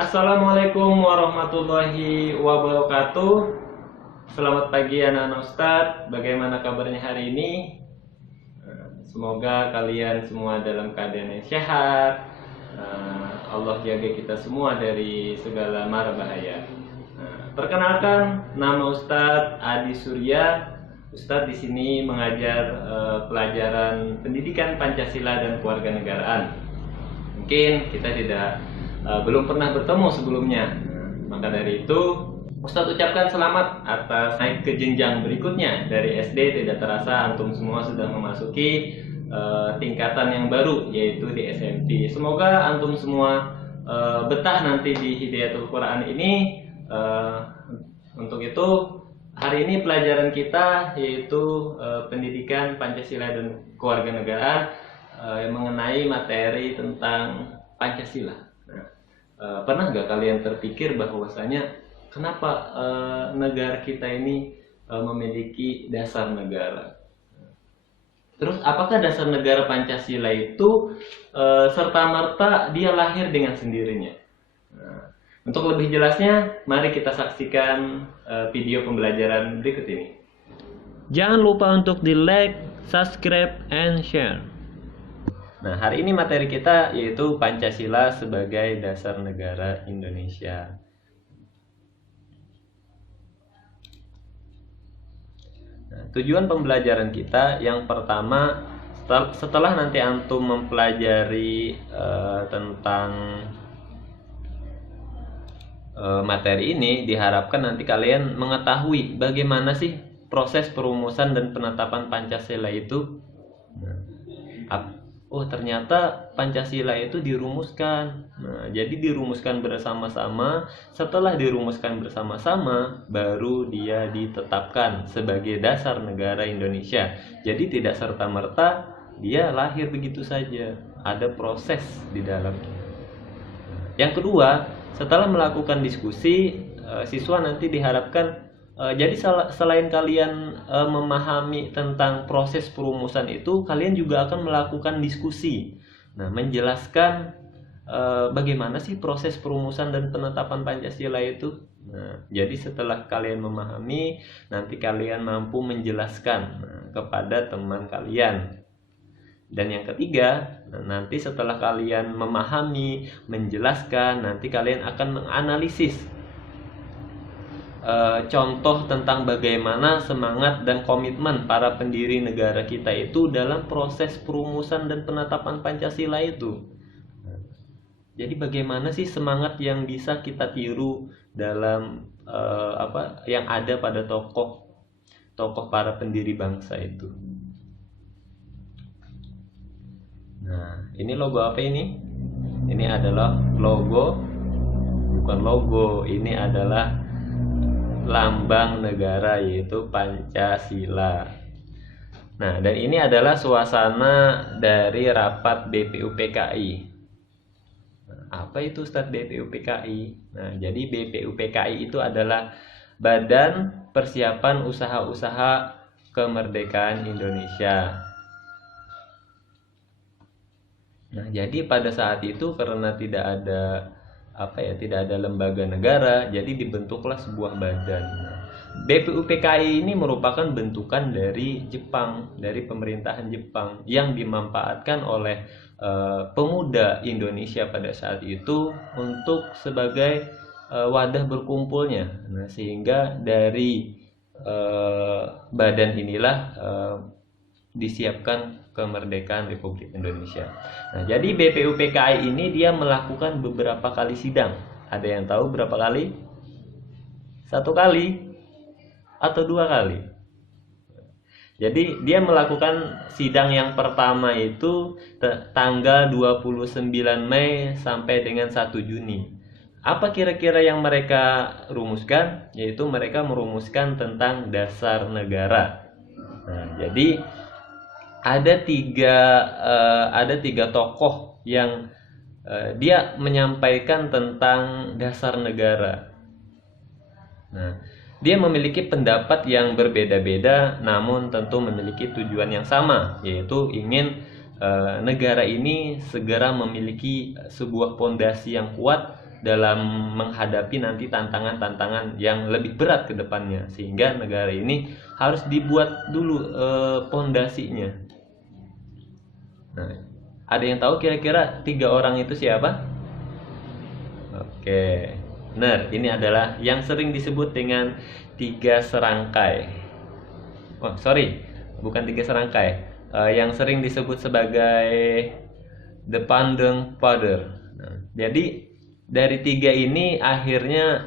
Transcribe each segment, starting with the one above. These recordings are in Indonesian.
Assalamualaikum warahmatullahi wabarakatuh. Selamat pagi anak-anak Ustadz. Bagaimana kabarnya hari ini? Semoga kalian semua dalam keadaan yang sehat. Allah jaga kita semua dari segala mara bahaya. Perkenalkan, nama Ustadz Adi Surya. Ustadz di sini mengajar pelajaran pendidikan Pancasila dan Kewarganegaraan. Mungkin kita belum pernah bertemu sebelumnya. Maka dari itu, Ustadz ucapkan selamat atas naik ke jenjang berikutnya. Dari SD tidak terasa antum semua sudah memasuki tingkatan yang baru, yaitu di SMP. Semoga antum semua betah nanti di Hidayatul Quran ini. Untuk itu, hari ini pelajaran kita yaitu pendidikan Pancasila dan Kewarganegaraan mengenai materi tentang Pancasila. Pernah nggak kalian terpikir bahwasanya kenapa negara kita ini memiliki dasar negara? Terus apakah dasar negara Pancasila itu serta-merta dia lahir dengan sendirinya? Untuk lebih jelasnya, mari kita saksikan video pembelajaran berikut ini. Jangan lupa untuk di like, subscribe, and share. Nah, hari ini materi kita yaitu Pancasila sebagai dasar negara Indonesia. Nah, tujuan pembelajaran kita yang pertama, setelah nanti antum mempelajari tentang materi ini, diharapkan nanti kalian mengetahui bagaimana sih proses perumusan dan penetapan Pancasila itu. Oh, ternyata Pancasila itu dirumuskan. Nah, jadi dirumuskan bersama-sama. Setelah dirumuskan bersama-sama, baru dia ditetapkan sebagai dasar negara Indonesia. Jadi tidak serta-merta dia lahir begitu saja. Ada proses di dalamnya. Yang kedua, setelah melakukan diskusi, siswa nanti diharapkan jadi selain kalian memahami tentang proses perumusan itu, kalian juga akan melakukan diskusi. Nah, menjelaskan bagaimana sih proses perumusan dan penetapan Pancasila itu. Nah, jadi setelah kalian memahami, nanti kalian mampu menjelaskan kepada teman kalian. Dan yang ketiga, nanti setelah kalian memahami, menjelaskan, nanti kalian akan menganalisis contoh tentang bagaimana semangat dan komitmen para pendiri negara kita itu dalam proses perumusan dan penetapan Pancasila itu. Jadi bagaimana sih semangat yang bisa kita tiru dalam yang ada pada tokoh para pendiri bangsa itu. Nah, ini logo apa ini? Ini adalah logo, bukan logo, ini adalah lambang negara yaitu Pancasila. Nah, dan ini adalah suasana dari rapat BPUPKI. Nah, apa itu Ustadz BPUPKI? Nah, jadi BPUPKI itu adalah Badan Persiapan Usaha-Usaha Kemerdekaan Indonesia. Nah, jadi pada saat itu karena tidak ada lembaga negara, jadi dibentuklah sebuah badan. BPUPKI ini merupakan bentukan dari Jepang, dari pemerintahan Jepang yang dimanfaatkan oleh pemuda Indonesia pada saat itu untuk sebagai wadah berkumpulnya. Nah, sehingga dari badan inilah disiapkan kemerdekaan Republik Indonesia. Nah, jadi BPUPKI ini dia melakukan beberapa kali sidang. Ada yang tahu berapa kali? 1 kali atau 2 kali? Jadi dia melakukan sidang yang pertama itu tanggal 29 Mei sampai dengan 1 Juni. Apa kira-kira yang mereka rumuskan? Yaitu mereka merumuskan tentang dasar negara. Nah, jadi ada tiga tokoh yang dia menyampaikan tentang dasar negara. Nah, dia memiliki pendapat yang berbeda-beda, namun tentu memiliki tujuan yang sama, yaitu ingin negara ini segera memiliki sebuah pondasi yang kuat dalam menghadapi nanti tantangan-tantangan yang lebih berat ke depannya, sehingga negara ini harus dibuat dulu pondasinya. Nah, ada yang tahu kira-kira 3 orang itu siapa? Oke, benar, ini adalah yang sering disebut dengan 3 serangkai. Oh, sorry, bukan 3 serangkai, yang sering disebut sebagai The Founding Father. Nah, jadi dari 3 ini akhirnya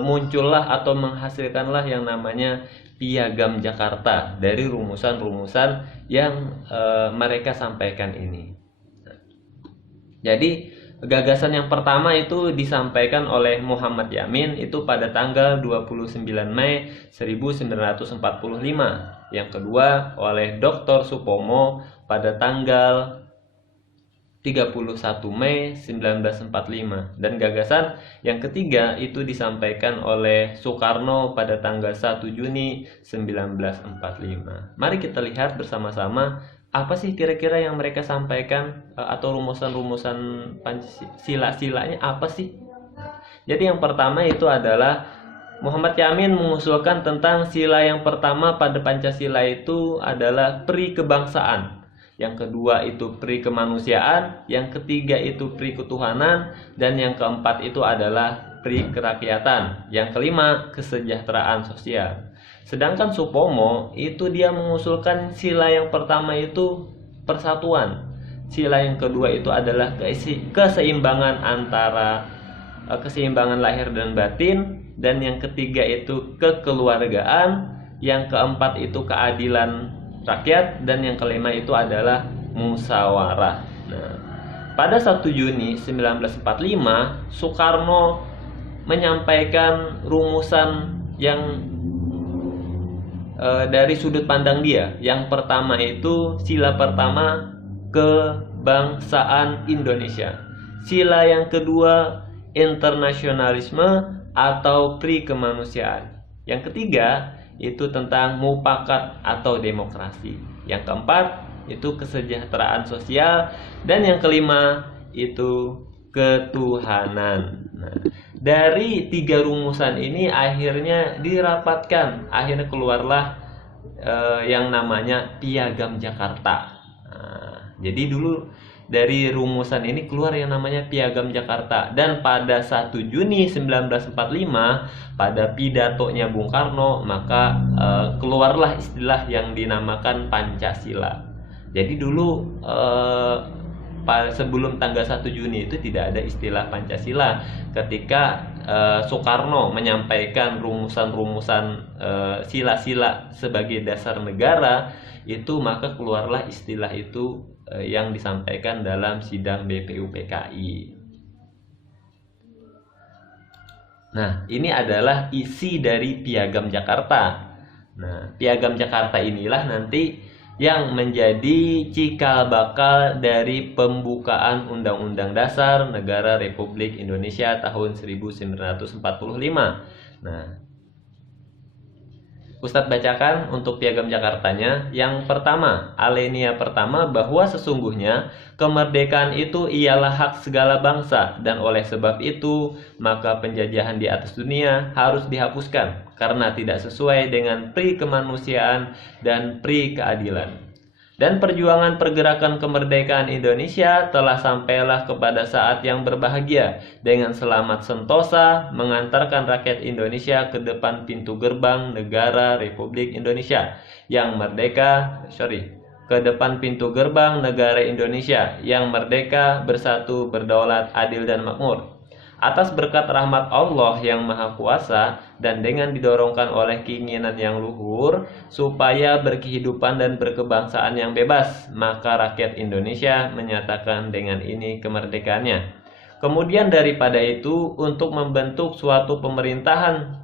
muncullah atau menghasilkanlah yang namanya Piagam Jakarta dari rumusan-rumusan yang mereka sampaikan ini. Jadi gagasan yang pertama itu disampaikan oleh Muhammad Yamin itu pada tanggal 29 Mei 1945. Yang kedua oleh Dr. Supomo pada tanggal 31 Mei 1945, dan gagasan yang ketiga itu disampaikan oleh Soekarno pada tanggal 1 Juni 1945. Mari kita lihat bersama-sama apa sih kira-kira yang mereka sampaikan atau rumusan-rumusan Pancasila-silanya apa sih? Jadi yang pertama itu adalah Muhammad Yamin mengusulkan tentang sila yang pertama pada Pancasila itu adalah pri kebangsaan. Yang kedua itu pri kemanusiaan, yang ketiga itu pri ketuhanan, dan yang keempat itu adalah pri kerakyatan. Yang kelima kesejahteraan sosial. Sedangkan Supomo itu dia mengusulkan sila yang pertama itu persatuan. Sila yang kedua itu adalah keseimbangan antara keseimbangan lahir dan batin, dan yang ketiga itu kekeluargaan, yang keempat itu keadilan rakyat, dan yang kelima itu adalah musyawarah. Nah, pada 1 Juni 1945 Soekarno menyampaikan rumusan yang dari sudut pandang dia. Yang pertama itu sila pertama kebangsaan Indonesia. Sila yang kedua internasionalisme atau pri kemanusiaan. Yang ketiga itu tentang mufakat atau demokrasi. Yang keempat itu kesejahteraan sosial, dan yang kelima itu ketuhanan. Nah, dari 3 rumusan ini akhirnya dirapatkan, akhirnya keluarlah yang namanya Piagam Jakarta. Nah, jadi dulu dari rumusan ini keluar yang namanya Piagam Jakarta, dan pada 1 Juni 1945 pada pidatonya Bung Karno maka keluarlah istilah yang dinamakan Pancasila. Jadi dulu sebelum tanggal 1 Juni itu tidak ada istilah Pancasila. Ketika Soekarno menyampaikan rumusan-rumusan sila-sila sebagai dasar negara itu, maka keluarlah istilah itu yang disampaikan dalam sidang BPUPKI. Nah, ini adalah isi dari Piagam Jakarta. Nah, Piagam Jakarta inilah nanti yang menjadi cikal bakal dari pembukaan Undang-Undang Dasar Negara Republik Indonesia tahun 1945. Nah, Ustadz bacakan untuk Piagam Jakartanya. Yang pertama, alinea pertama, bahwa sesungguhnya kemerdekaan itu ialah hak segala bangsa, dan oleh sebab itu maka penjajahan di atas dunia harus dihapuskan karena tidak sesuai dengan pri kemanusiaan dan pri keadilan. Dan perjuangan pergerakan kemerdekaan Indonesia telah sampailah kepada saat yang berbahagia dengan selamat sentosa mengantarkan rakyat Indonesia ke depan pintu gerbang negara Republik Indonesia yang merdeka, ke depan pintu gerbang negara Indonesia yang merdeka, bersatu, berdaulat, adil dan makmur. Atas berkat rahmat Allah yang Maha Kuasa dan dengan didorongkan oleh keinginan yang luhur supaya berkehidupan dan berkebangsaan yang bebas, maka rakyat Indonesia menyatakan dengan ini kemerdekaannya. Kemudian daripada itu, untuk membentuk suatu pemerintahan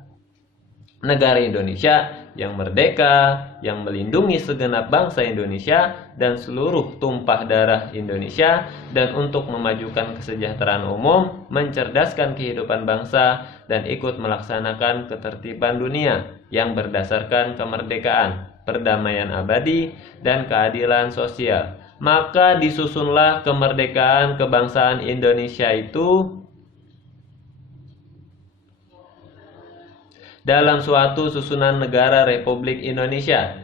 negara Indonesia yang merdeka, yang melindungi segenap bangsa Indonesia dan seluruh tumpah darah Indonesia, dan untuk memajukan kesejahteraan umum, mencerdaskan kehidupan bangsa, dan ikut melaksanakan ketertiban dunia yang berdasarkan kemerdekaan, perdamaian abadi, dan keadilan sosial. Maka disusunlah kemerdekaan kebangsaan Indonesia itu dalam suatu susunan negara Republik Indonesia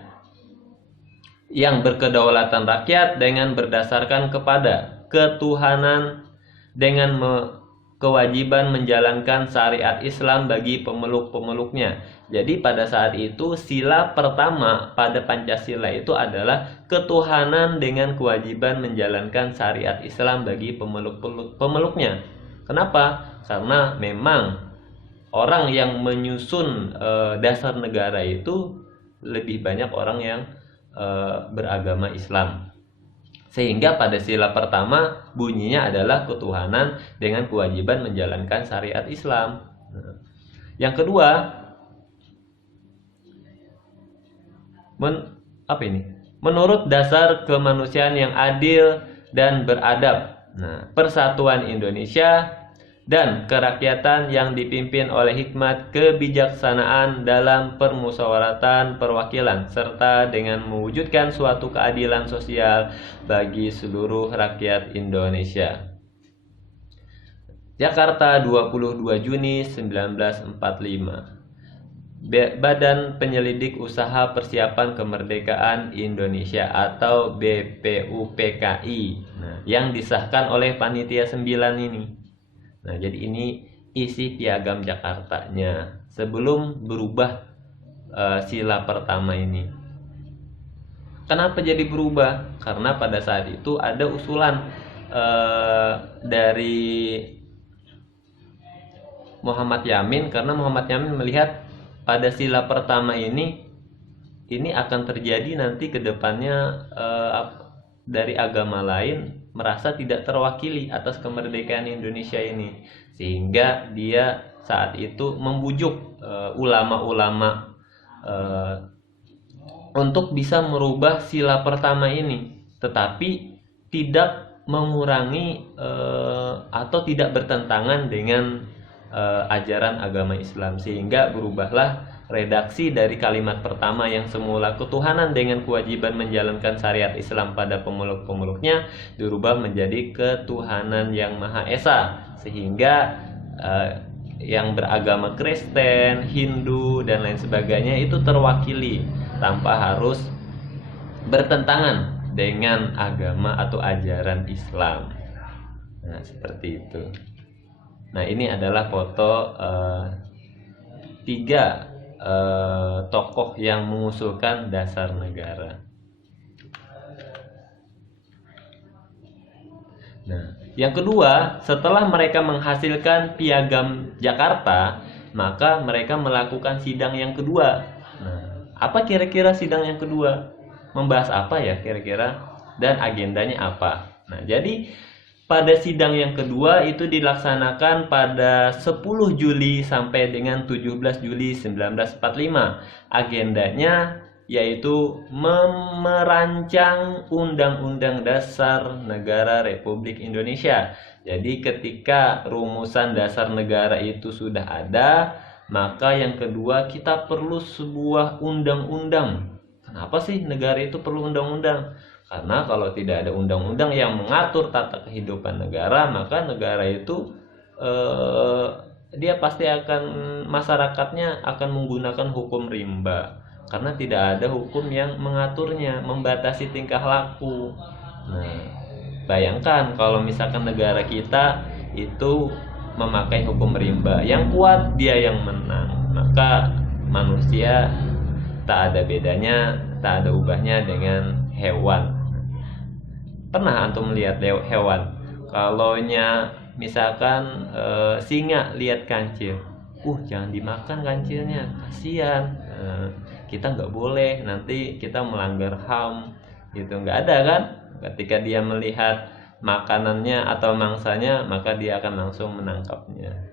yang berkedaulatan rakyat dengan berdasarkan kepada ketuhanan dengan kewajiban menjalankan syariat Islam bagi pemeluk-pemeluknya. Jadi pada saat itu sila pertama pada Pancasila itu adalah ketuhanan dengan kewajiban menjalankan syariat Islam bagi pemeluknya. Kenapa? Karena memang orang yang menyusun dasar negara itu lebih banyak orang yang beragama Islam. Sehingga pada sila pertama bunyinya adalah ketuhanan dengan kewajiban menjalankan syariat Islam. Yang kedua, menurut dasar kemanusiaan yang adil dan beradab. Persatuan Indonesia dan kerakyatan yang dipimpin oleh hikmat kebijaksanaan dalam permusyawaratan perwakilan serta dengan mewujudkan suatu keadilan sosial bagi seluruh rakyat Indonesia. Jakarta, 22 Juni 1945. Badan Penyelidik Usaha Persiapan Kemerdekaan Indonesia atau BPUPKI, yang disahkan oleh Panitia 9 ini. Jadi ini isi piagam Jakartanya sebelum berubah sila pertama ini. Kenapa jadi berubah? Karena pada saat itu ada usulan dari Muhammad Yamin, karena Muhammad Yamin melihat pada sila pertama ini akan terjadi nanti ke depannya dari agama lain merasa tidak terwakili atas kemerdekaan Indonesia ini, sehingga dia saat itu membujuk ulama-ulama untuk bisa merubah sila pertama ini, tetapi tidak mengurangi atau tidak bertentangan dengan ajaran agama Islam, sehingga berubahlah redaksi dari kalimat pertama yang semula ketuhanan dengan kewajiban menjalankan syariat Islam pada pemeluk-pemeluknya dirubah menjadi ketuhanan yang Maha Esa, sehingga yang beragama Kristen, Hindu dan lain sebagainya itu terwakili tanpa harus bertentangan dengan agama atau ajaran Islam. Seperti itu. Ini adalah foto 3 tokoh yang mengusulkan dasar negara. Yang kedua, setelah mereka menghasilkan piagam Jakarta, maka mereka melakukan sidang yang kedua. Apa kira-kira sidang yang kedua? Membahas apa ya kira-kira? Dan agendanya apa? Jadi pada sidang yang kedua itu dilaksanakan pada 10 Juli sampai dengan 17 Juli 1945. Agendanya yaitu merancang Undang-Undang Dasar Negara Republik Indonesia. Jadi ketika rumusan dasar negara itu sudah ada, maka yang kedua kita perlu sebuah undang-undang. Kenapa sih negara itu perlu undang-undang? Karena kalau tidak ada undang-undang yang mengatur tata kehidupan negara, maka negara itu dia pasti masyarakatnya akan menggunakan hukum rimba, karena tidak ada hukum yang mengaturnya, membatasi tingkah laku. Bayangkan kalau misalkan negara kita itu memakai hukum rimba, yang kuat dia yang menang, maka manusia tak ada bedanya, tak ada ubahnya dengan hewan. Pernah antum melihat hewan? Kalaunya misalkan singa lihat kancil, jangan dimakan kancilnya, kasihan. Kita nggak boleh, nanti kita melanggar HAM, gitu. Nggak ada kan? Ketika dia melihat makanannya atau mangsanya, maka dia akan langsung menangkapnya.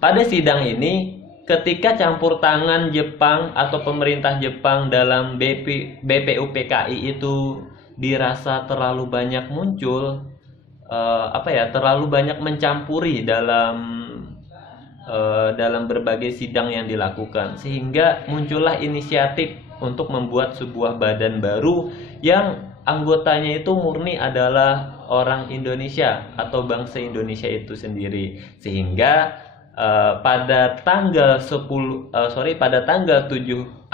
Pada sidang ini, ketika campur tangan Jepang atau pemerintah Jepang dalam BPUPKI itu dirasa terlalu banyak muncul, terlalu banyak mencampuri dalam berbagai sidang yang dilakukan, sehingga muncullah inisiatif untuk membuat sebuah badan baru yang anggotanya itu murni adalah orang Indonesia atau bangsa Indonesia itu sendiri, sehingga pada tanggal 7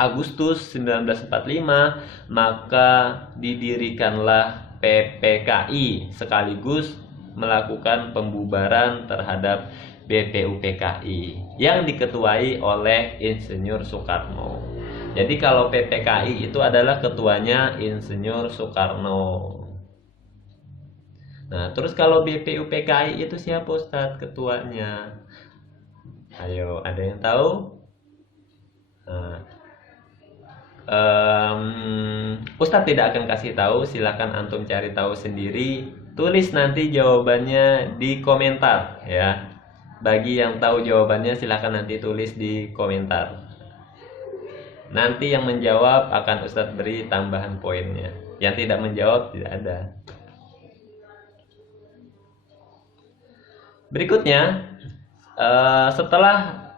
Agustus 1945 maka didirikanlah PPKI sekaligus melakukan pembubaran terhadap BPUPKI yang diketuai oleh Insinyur Soekarno. Jadi kalau PPKI itu adalah ketuanya Insinyur Soekarno. Nah, terus kalau BPUPKI itu siapa Ustadz ketuanya? Ayo, ada yang tahu? Nah, Ustadz tidak akan kasih tahu, silakan antum cari tahu sendiri. Tulis nanti jawabannya di komentar ya. Bagi yang tahu jawabannya silakan nanti tulis di komentar. Nanti yang menjawab akan Ustadz beri tambahan poinnya. Yang tidak menjawab tidak ada. Berikutnya, setelah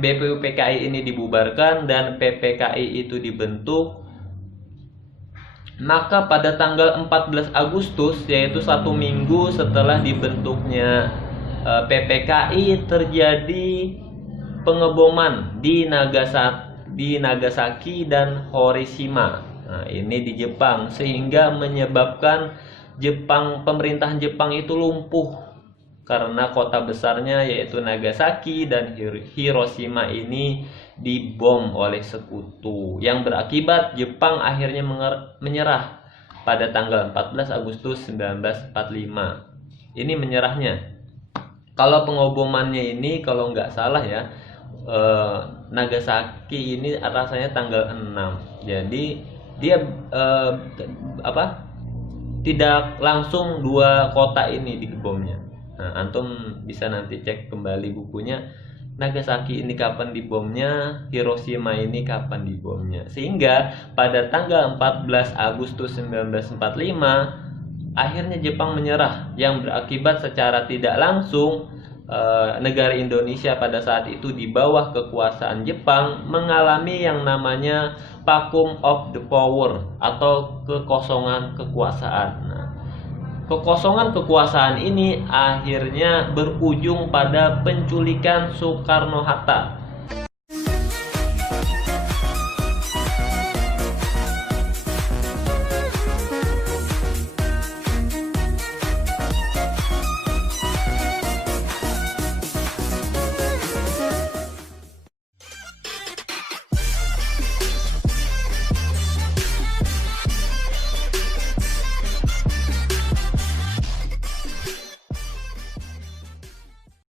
BPUPKI ini dibubarkan dan PPKI itu dibentuk, maka pada tanggal 14 Agustus, yaitu 1 minggu setelah dibentuknya PPKI, terjadi pengeboman di Nagasaki dan Hiroshima. Nah, ini di Jepang, sehingga menyebabkan pemerintahan Jepang itu lumpuh karena kota besarnya yaitu Nagasaki dan Hiroshima ini dibom oleh sekutu, yang berakibat Jepang akhirnya menyerah pada tanggal 14 Agustus 1945. Ini menyerahnya. Kalau pengebomannya ini kalau nggak salah ya, Nagasaki ini rasanya tanggal 6. Jadi dia tidak langsung dua kota ini dibomnya. Nah, antum bisa nanti cek kembali bukunya, Nagasaki ini kapan dibomnya, Hiroshima ini kapan dibomnya. Sehingga pada tanggal 14 Agustus 1945 akhirnya Jepang menyerah, yang berakibat secara tidak langsung negara Indonesia pada saat itu di bawah kekuasaan Jepang mengalami yang namanya vacuum of the power atau kekosongan kekuasaan. Nah, kekosongan kekuasaan ini akhirnya berujung pada penculikan Soekarno-Hatta